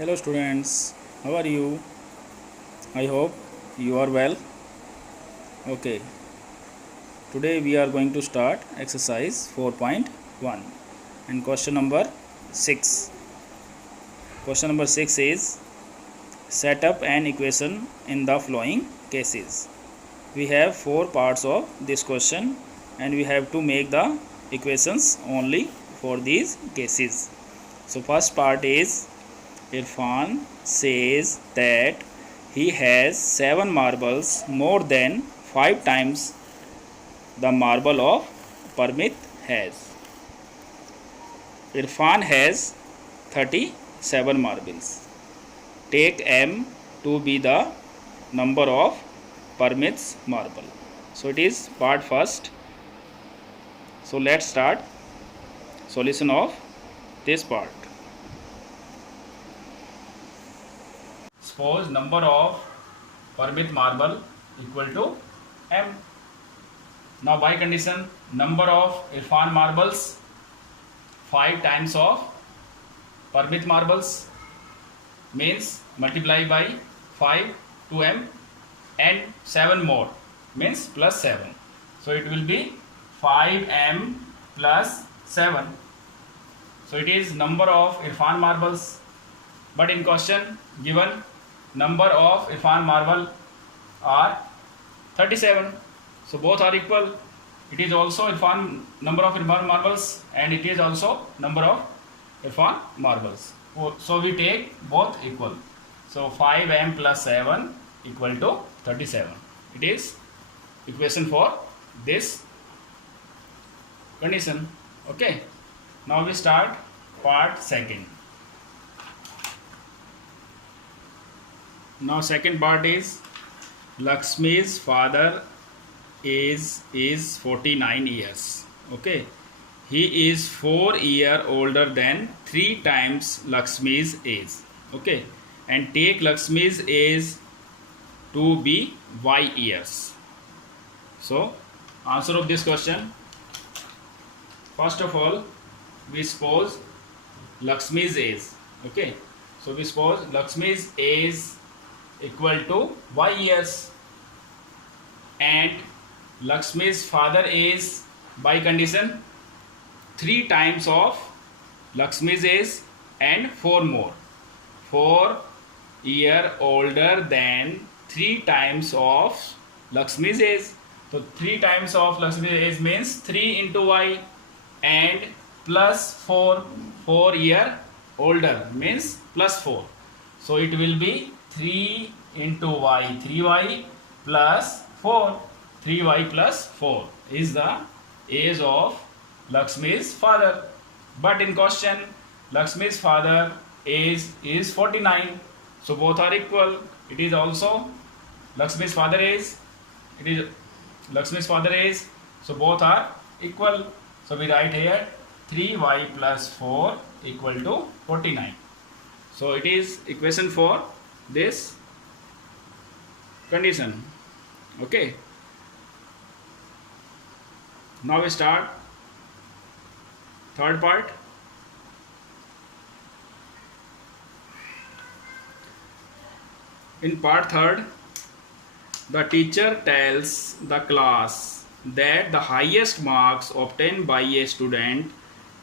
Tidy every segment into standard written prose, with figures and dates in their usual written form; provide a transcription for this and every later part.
Hello students, how are you? I hope you are well. Okay, today we are going to start exercise 4.1 and question number 6. Question number 6 is set up an equation in the following cases. We have 4 parts of this question and we have to make the equations only for these cases. So first part is Irfan says that he has 7 marbles more than 5 times the marble of Parmit has. Irfan has 37 marbles. Take M to be the number of Parmit's marble. So it is part first. So let's start solution of this part. Suppose number of Parmit marble equal to M. Now by condition number of Irfan marbles 5 times of Parmit marbles means multiply by 5 to M and 7 more means plus 7. So it will be 5M plus 7. So it is number of Irfan marbles, but in question given number of Irfan marble are 37. So both are equal. It is also Irfan number of Irfan marbles and it is also number of Irfan marbles. So we take both equal. So 5M plus 7 equal to 37. It is equation for this condition. Okay. Now we start part second. Now second part is Lakshmi's father is 49 years. Okay, he is 4 years older than 3 times Lakshmi's age. Okay, and take Lakshmi's age to be y years. So answer of this question, first of all we suppose Lakshmi's age. Okay, so we suppose Lakshmi's age equal to y years and Lakshmi's father is by condition 3 times of Lakshmi's age and 4 more. 4 years older than 3 times of Lakshmi's age. So 3 times of Lakshmi's age means 3 into y and plus 4 years older means plus 4. So it will be 3 into y, 3y plus 4. 3y plus 4 is the age of Lakshmi's father. But in question, Lakshmi's father age is 49. So both are equal. It is also Lakshmi's father age. It is Lakshmi's father age. So both are equal. So we write here 3y plus 4 equal to 49. So it is equation for this condition. Okay. Now we start third part. In part third, the teacher tells the class that the highest marks obtained by a student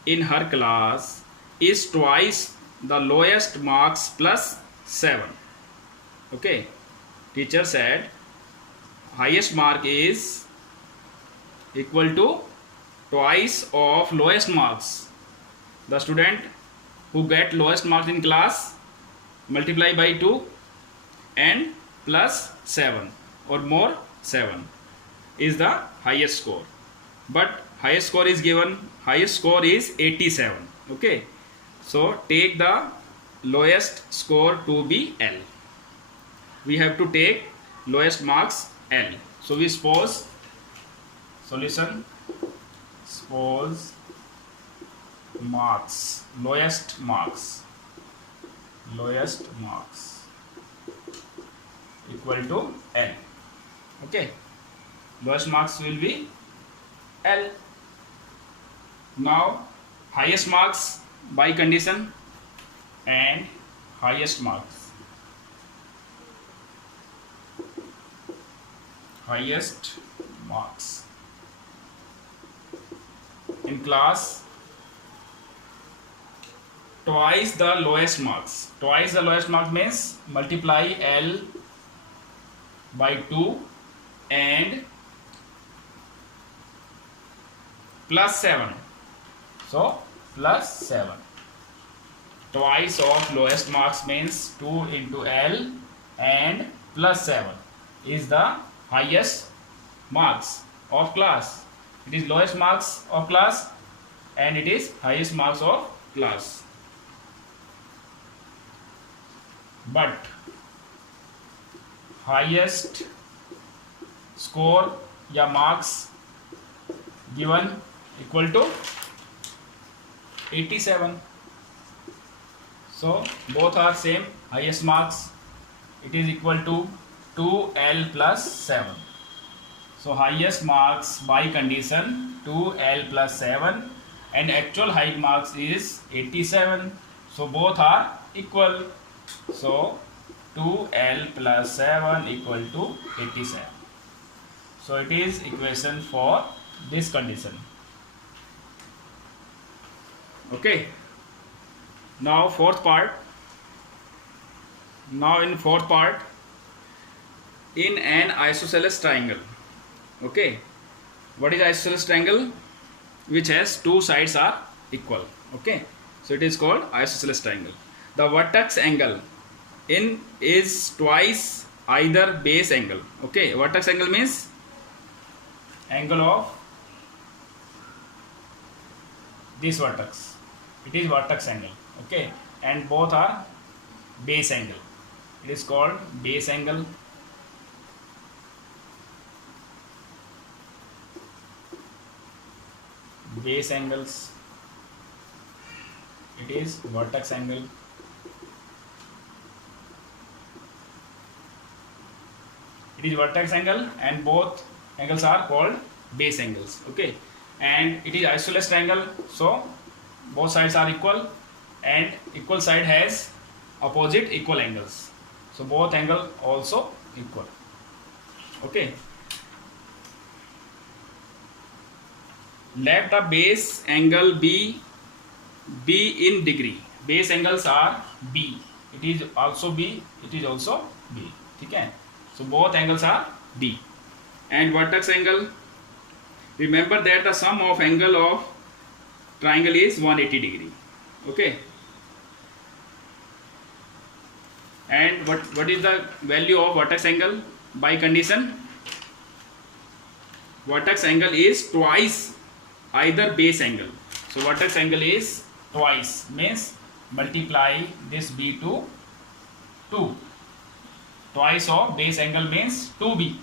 in her class is twice the lowest marks plus 7. Okay, teacher said highest mark is equal to twice of lowest marks. The student who get lowest marks in class multiply by 2 and plus 7 or more 7 is the highest score. But highest score is given, highest score is 87. Okay, so take the lowest score to be L. We have to take lowest marks L. So we suppose solution, suppose marks, lowest marks equal to L. Okay, lowest marks will be L. Now highest marks by condition and highest marks. Highest marks in class, twice the lowest marks. Twice the lowest marks means multiply L by 2 and plus 7. So plus 7. Twice of lowest marks means 2 into L and plus 7 is the highest marks of class. It is lowest marks of class and it is highest marks of class. But highest score या marks given equal to 87. So both are same, highest marks, it is equal to 2L plus 7. So highest marks by condition 2L plus 7 and actual height marks is 87. So both are equal. So 2L plus 7 equal to 87. So it is equation for this condition. Okay. Now fourth part. Now in fourth part, in an isosceles triangle. Okay. What is isosceles triangle? Which has two sides are equal. Okay. So it is called isosceles triangle. The vertex angle in is twice either base angle. Okay. Vertex angle means angle of this vertex. It is vertex angle. Okay. And both are base angle. It is called base angle. Base angles. It is vertex angle. It is vertex angle and both angles are called base angles. Okay. And it is isosceles triangle. So both sides are equal and equal side has opposite equal angles. So both angle also equal. Okay. Let the base angle be in degree. Base angles are B. It is also B. It is also B. Okay. So both angles are B. And vertex angle. Remember that the sum of angle of triangle is 180 degree. Okay. And what is the value of vertex angle by condition? Vertex angle is twice either base angle. So vertex angle is twice, means multiply this B to 2. Twice of base angle means 2B.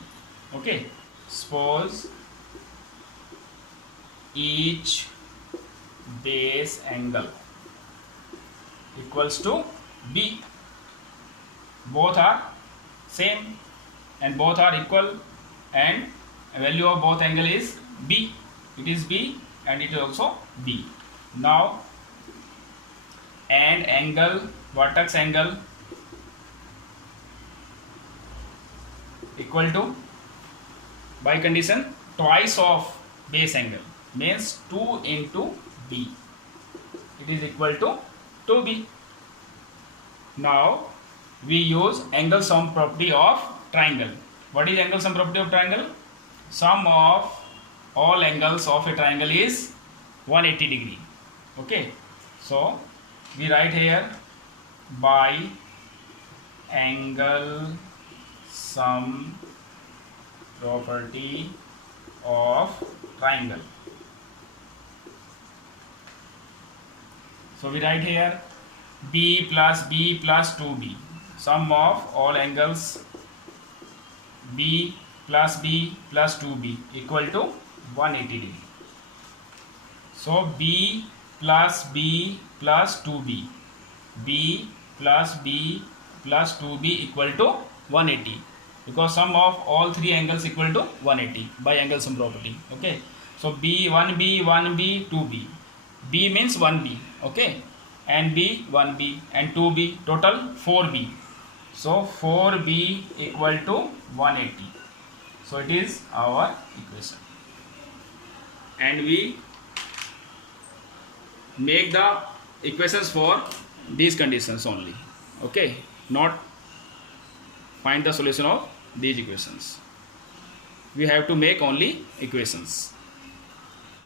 Okay. Suppose each base angle equals to B. Both are same and both are equal and value of both angle is B. It is B and it is also B. Now and angle, vertex angle equal to, by condition, twice of base angle means 2 into B. It is equal to 2B. Now we use angle sum property of triangle. What is angle sum property of triangle? Sum of all angles of a triangle is 180 degree. Okay. So we write here by angle sum property of triangle. So we write here B plus 2B. Sum of all angles B plus 2B equal to 180 degree. So B plus 2B. B plus 2B equal to 180. Because sum of all three angles equal to 180 by angle sum property. Okay. So B, 1B, 2B. B means 1B. Okay. and B 1B and 2B, total 4B. So 4B equal to 180. So it is our equation, and we make the equations for these conditions only. Okay, not find the solution of these equations. We have to make only equations.